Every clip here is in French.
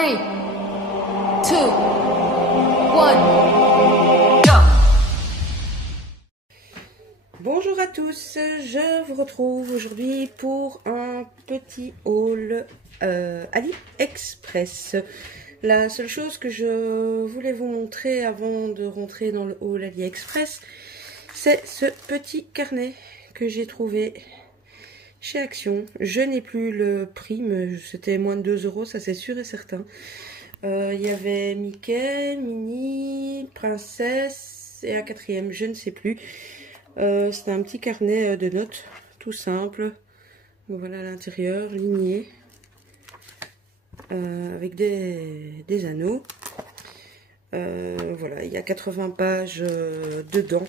3, 2, 1, go! Bonjour à tous, je vous retrouve aujourd'hui pour un petit haul AliExpress. La seule chose que je voulais vous montrer avant de rentrer dans le haul AliExpress, c'est ce petit carnet que j'ai trouvé chez Action. Je n'ai plus le prix, mais c'était moins de 2 €, ça c'est sûr et certain. Il y avait Mickey, Minnie, Princesse et un quatrième, je ne sais plus. C'était un petit carnet de notes, tout simple. Voilà l'intérieur, ligné, avec des anneaux. Voilà, il y a 80 pages dedans.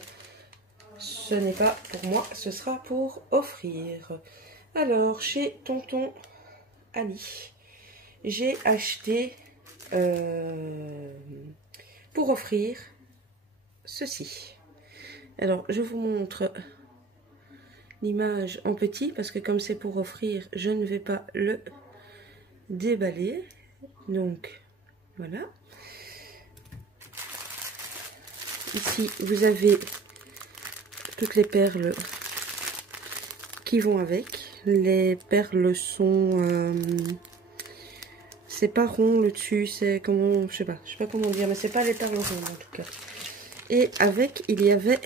Ce n'est pas pour moi, ce sera pour offrir. Alors, chez Tonton Ali, j'ai acheté pour offrir ceci. Alors, je vous montre l'image en petit, parce que comme c'est pour offrir, je ne vais pas le déballer. Donc, voilà. Ici, vous avez toutes les perles qui vont avec. Les perles sont... c'est pas rond le dessus, c'est comment... Je sais pas comment dire, mais c'est pas les perles rondes en tout cas. Et avec, il y avait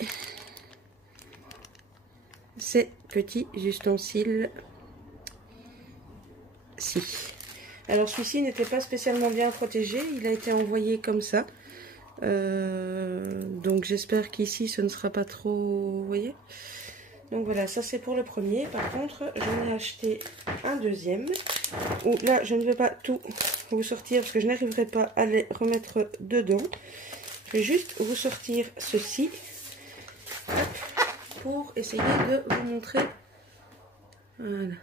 ces petits ustensiles-ci. Alors celui-ci n'était pas spécialement bien protégé, il a été envoyé comme ça. Donc j'espère qu'ici ce ne sera pas trop, vous voyez. Donc voilà, ça c'est pour le premier. Par contre, j'en ai acheté un deuxième, où là je ne vais pas tout vous sortir parce que je n'arriverai pas à les remettre dedans. Je vais juste vous sortir ceci pour essayer de vous montrer, voilà,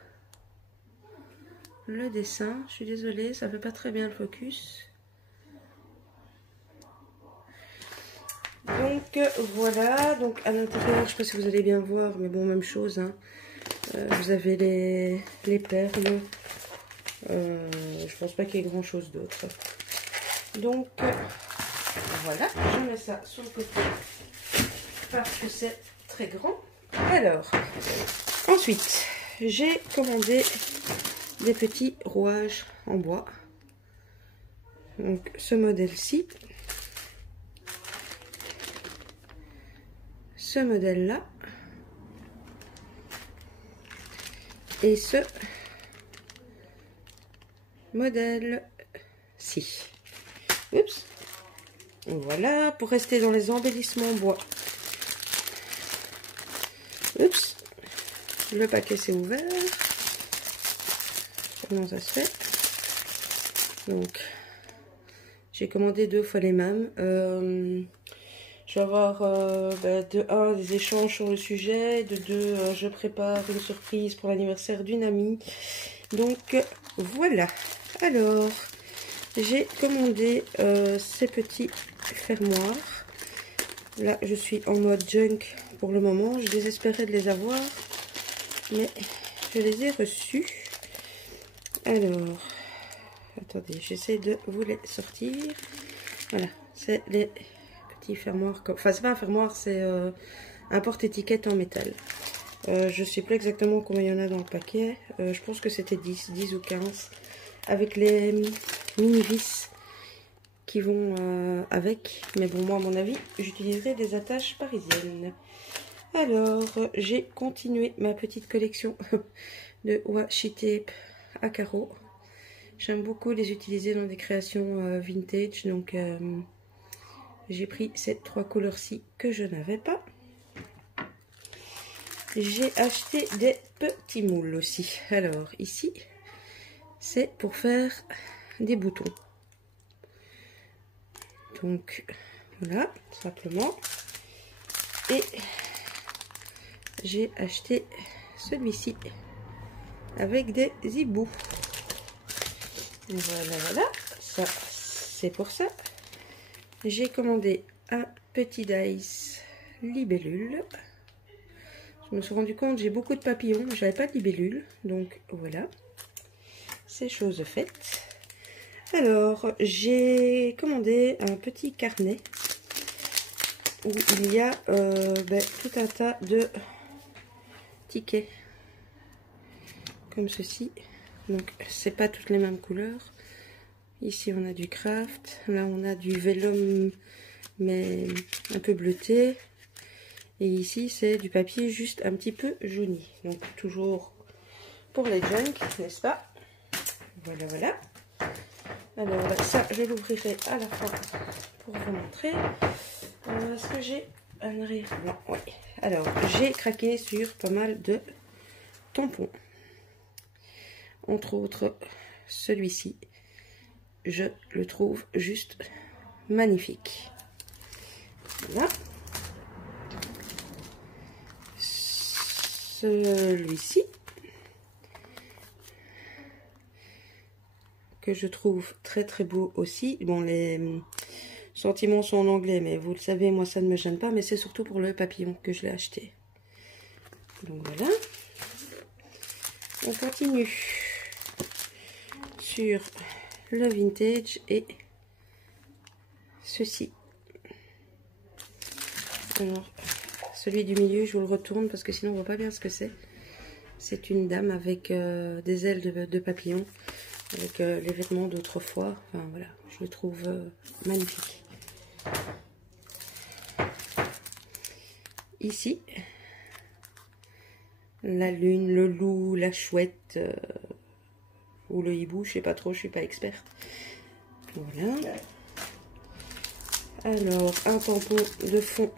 le dessin. Je suis désolée, ça ne fait pas très bien le focus. Donc voilà, donc à l'intérieur, je ne sais pas si vous allez bien voir, mais bon, même chose, hein. Vous avez les perles. Je pense pas qu'il y ait grand chose d'autre. Donc voilà, je mets ça sur le côté parce que c'est très grand. Alors, ensuite, j'ai commandé des petits rouages en bois. Donc ce modèle-ci. Ce modèle-là. Et ce modèle-ci. Oups. Voilà, pour rester dans les embellissements en bois. Oups. Le paquet s'est ouvert. Comment ça se fait? Donc, j'ai commandé 2 fois les mêmes. Je vais avoir de 1 des échanges sur le sujet, de 2 je prépare une surprise pour l'anniversaire d'une amie. Donc voilà. Alors j'ai commandé ces petits fermoirs. Là je suis en mode junk pour le moment. Je désespérais de les avoir, mais je les ai reçus. Alors attendez, j'essaie de vous les sortir. Voilà, c'est les fermoir, enfin c'est pas un fermoir, c'est un porte-étiquette en métal. Je sais plus exactement combien il y en a dans le paquet. Je pense que c'était 10 ou 15, avec les mini vis qui vont avec. Mais bon, moi à mon avis j'utiliserai des attaches parisiennes. Alors j'ai continué ma petite collection de washi tape à carreaux. J'aime beaucoup les utiliser dans des créations vintage, donc j'ai pris ces 3 couleurs-ci que je n'avais pas. J'ai acheté des petits moules aussi. Alors ici, c'est pour faire des boutons. Donc voilà, simplement. Et j'ai acheté celui-ci avec des hiboux. Voilà, voilà. Ça, c'est pour ça. J'ai commandé un petit dice libellule. Je me suis rendu compte, j'ai beaucoup de papillons, j'avais pas de libellule, donc voilà, c'est chose faite. Alors, j'ai commandé un petit carnet où il y a tout un tas de tickets comme ceci. Donc, c'est pas toutes les mêmes couleurs. Ici, on a du craft. Là, on a du vélum, mais un peu bleuté. Et ici, c'est du papier juste un petit peu jauni. Donc, toujours pour les junk, n'est-ce pas? Voilà, voilà. Alors, ça, je l'ouvrirai à la fin pour vous montrer. Est-ce que j'ai un arrière? Non, oui. Alors, j'ai craqué sur pas mal de tampons. Entre autres, celui-ci. Je le trouve juste magnifique. Voilà. Celui-ci. Que je trouve très très beau aussi. Bon, les sentiments sont en anglais, mais vous le savez, moi ça ne me gêne pas, mais c'est surtout pour le papillon que je l'ai acheté. Donc voilà. On continue sur le vintage et ceci. Alors, celui du milieu, je vous le retourne parce que sinon on voit pas bien ce que c'est. C'est une dame avec des ailes de papillon. Avec les vêtements d'autrefois. Enfin voilà, je le trouve magnifique. Ici, la lune, le loup, la chouette ou le hibou, je sais pas trop, je suis pas experte. Voilà. Alors, un tampon de fond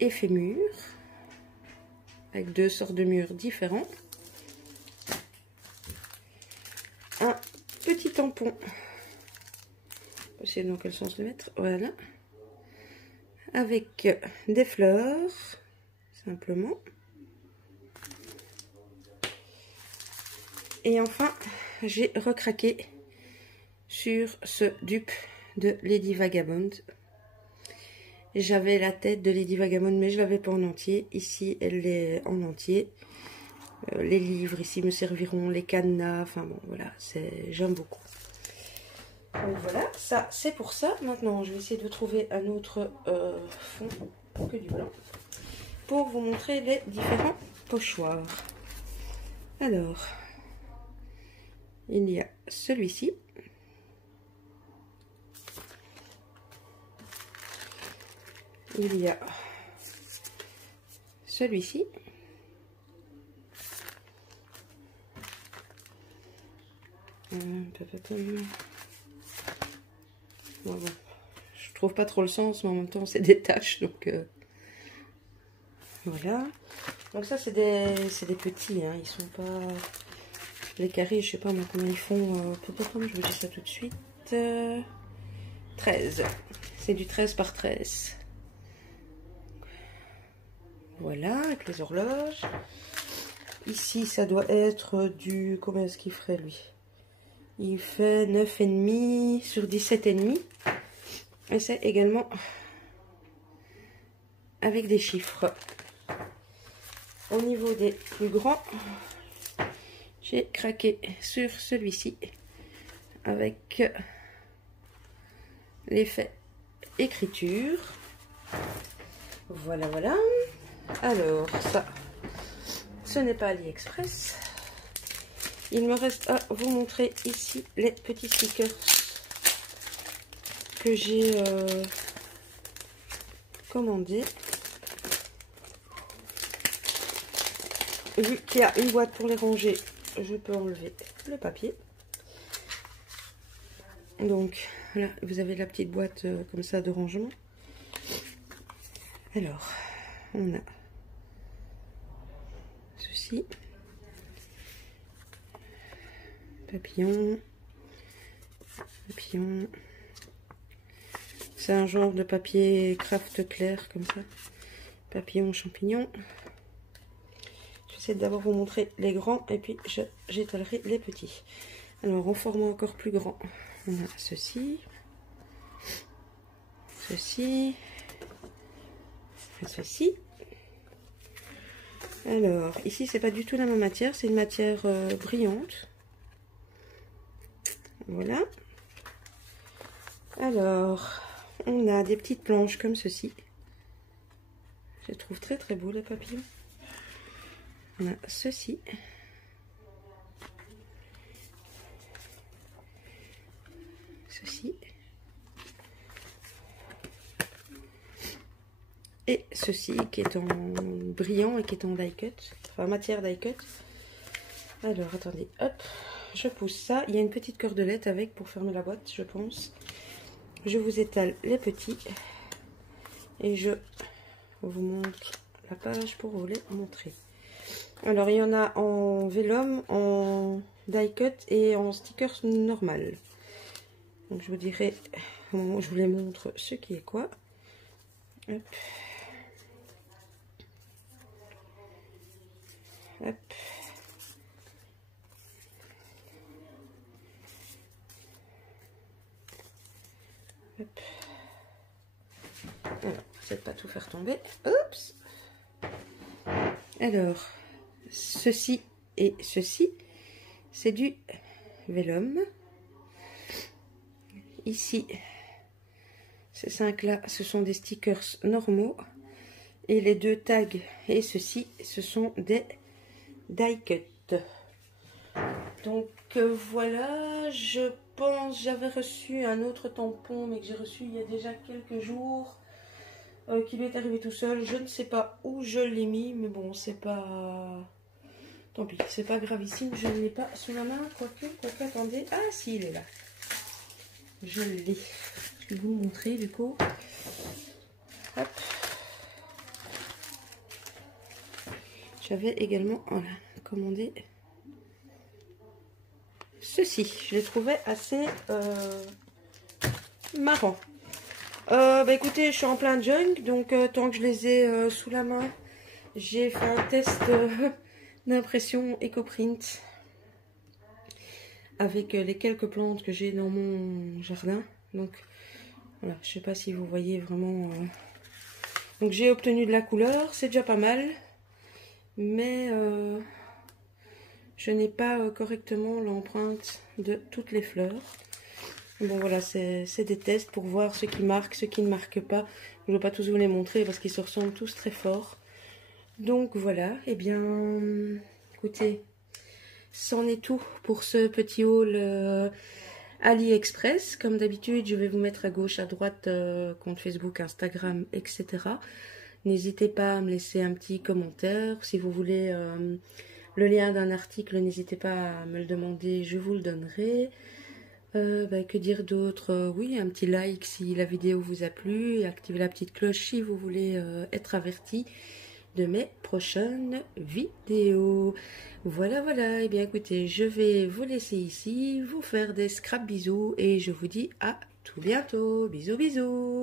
effet mur avec deux sortes de murs différents. Un petit tampon, je sais dans quel sens le mettre, voilà, avec des fleurs, simplement. Et enfin, j'ai recraqué sur ce dupe de Lady Vagabond. J'avais la tête de Lady Vagabond, mais je l'avais pas en entier. Ici, elle est en entier. Les livres ici me serviront, les cadenas, enfin bon voilà, j'aime beaucoup. Donc voilà, ça c'est pour ça. Maintenant je vais essayer de trouver un autre fond que du blanc pour vous montrer les différents pochoirs. Alors, il y a celui-ci. Il y a celui-ci. Bon, je trouve pas trop le sens, mais en même temps c'est des taches, donc voilà. Donc ça c'est des petits, hein, ils sont pas les carrés, je sais pas moi comment ils font. Je vous dis ça tout de suite. 13, c'est du 13 par 13. Voilà, avec les horloges. Ici ça doit être du, combien est-ce qu'il ferait lui? Il fait 9,5 sur 17,5. Et c'est également avec des chiffres. Au niveau des plus grands, j'ai craqué sur celui-ci avec l'effet écriture. Voilà, voilà. Alors, ça, ce n'est pas AliExpress. Il me reste à vous montrer ici les petits stickers que j'ai commandé. Vu qu'il y a une boîte pour les ranger, je peux enlever le papier. Donc là, vous avez la petite boîte comme ça de rangement. Alors, on a ceci. Papillon. Papillon. C'est un genre de papier craft clair comme ça. Papillon, champignon. J'essaie d'abord vous montrer les grands et puis j'étalerai les petits. Alors en format encore plus grand, on a ceci, ceci, et ceci. Alors ici c'est pas du tout la même matière, c'est une matière brillante. Voilà. Alors, on a des petites planches comme ceci. Je les trouve très très beaux les papillons. On a ceci. Ceci. Et ceci qui est en brillant et qui est en die cut. Enfin matière die cut. Alors attendez, hop, je pousse ça. Il y a une petite cordelette avec pour fermer la boîte, je pense. Je vous étale les petits. Et je vous montre la page pour vous les montrer. Alors il y en a en vélum, en die cut et en stickers normal. Donc je vous dirai au moment où je vous les montre ce qui est quoi. Hop. Hop. Hop. Alors, j'essaie de pas tout faire tomber. Oups. Alors, ceci et ceci, c'est du vélum. Ici, ces 5 là, ce sont des stickers normaux. Et les 2 tags et ceci, ce sont des die cut. Donc voilà, je pense j'avais reçu un autre tampon, mais que j'ai reçu il y a déjà quelques jours, qui lui est arrivé tout seul. Je ne sais pas où je l'ai mis, mais bon, c'est pas... Tant pis, c'est pas gravissime, je ne l'ai pas sous la main, quoique, attendez. Ah si, il est là. Je l'ai. Je vais vous le montrer du coup. Hop. J'avais également commandé ceci. Je les trouvais assez marrants. Bah écoutez, je suis en plein junk, donc tant que je les ai sous la main, j'ai fait un test d'impression EcoPrint avec les quelques plantes que j'ai dans mon jardin. Donc voilà, je sais pas si vous voyez vraiment. Donc j'ai obtenu de la couleur, c'est déjà pas mal. Mais je n'ai pas correctement l'empreinte de toutes les fleurs. Bon voilà, c'est des tests pour voir ce qui marque, ce qui ne marque pas. Je ne vais pas tous vous les montrer parce qu'ils se ressemblent tous très fort. Donc voilà, et bien écoutez, c'en est tout pour ce petit haul AliExpress. Comme d'habitude, je vais vous mettre à gauche, à droite, compte Facebook, Instagram, etc. N'hésitez pas à me laisser un petit commentaire. Si vous voulez le lien d'un article, n'hésitez pas à me le demander, je vous le donnerai. Que dire d'autre? Oui, un petit like si la vidéo vous a plu. Et activez la petite cloche si vous voulez être averti de mes prochaines vidéos. Voilà, voilà. Et bien écoutez, je vais vous laisser ici, vous faire des scrap bisous. Et je vous dis à tout bientôt. Bisous, bisous.